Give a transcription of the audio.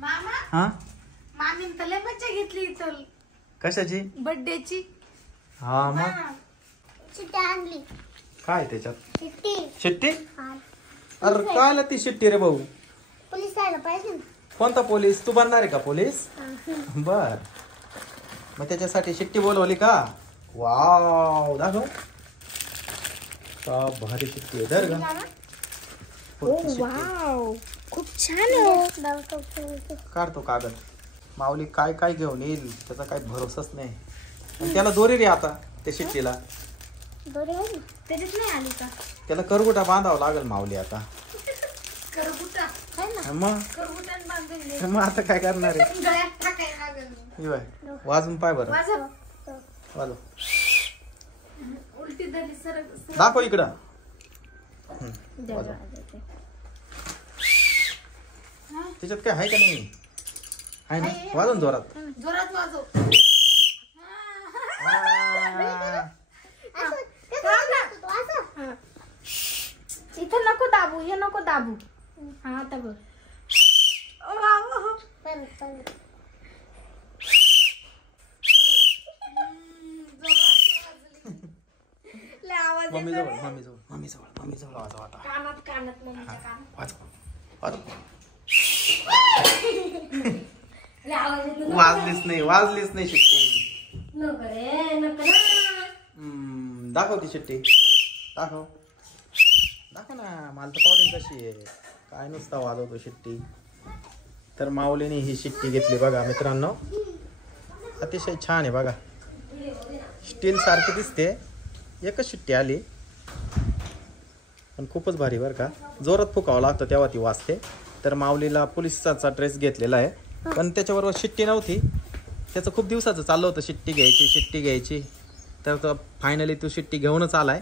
मामा हा मामीन तर लय मज्जा घेतली इथं कशाची बर्थडेची. हा मग चिट्टी आणली. काय त्याच्यात चिट्टी. शिट्टी हा. अरे काय ती शिट्टी रे भाऊ पोलीस आला पाहिजे ना. कोणता पोलीस तू बनणार आहे का पोलीस बर मग त्याच्यासाठी शिट्टी बोलवली का वाव दाखव का भारी शिट्टी आहे धर ग वाव खूप छान आहे. काढतो कागद माऊली काय काय घेऊन येईल त्याचा काही भरोसाच नाही आणि त्याला दोरी रे आता त्या शिट्टीला त्याच्यात नाही आली का त्याला करगुटा बांधावं लागेल माऊली आता करगुटा मग करगुटान बांधून मग आता काय करणार आहे गळ्यात टाकायला लागेल. हे बाय, वाजून पाय बरं वाजव. वाजव उलटी झाली सर दाखव इकडं त्याच्यात काय आहे का नाही आहे ना वाजून जोरात जोरात वाजव. इथं नको दाबू हे नको दाबू. हा आता बघ मम्मी जवळ मम्मी जवळ मम्मी जवळ मम्मी जवळ वाजव आता कानात कानात मम्मीच्या कानात वाजव वाजव लय आवाज येतो. वाजलीच नाही शिट्टी नको रे नको ना. दाखव ती शिट्टी दाखव ना मला तर पावडीन कशी आहे काय नुसता वाजवतो शिट्टी तर माऊलीने ही शिट्टी घेतली बघा मित्रांनो अतिशय छान आहे बघा स्टील सारखी दिसते एकच शिट्टी आली पण खूपच भारी बरं का जोरात फुकावं लागतं तेव्हा ती वाजते तर माऊलीला पोलिसाचा ड्रेस घेतलेला आहे पण त्याच्याबरोबर शिट्टी नव्हती त्याचं खूप दिवसाचं चाललं होतं शिट्टी घ्यायची तर फायनली तू शिट्टी घेऊनच आलाय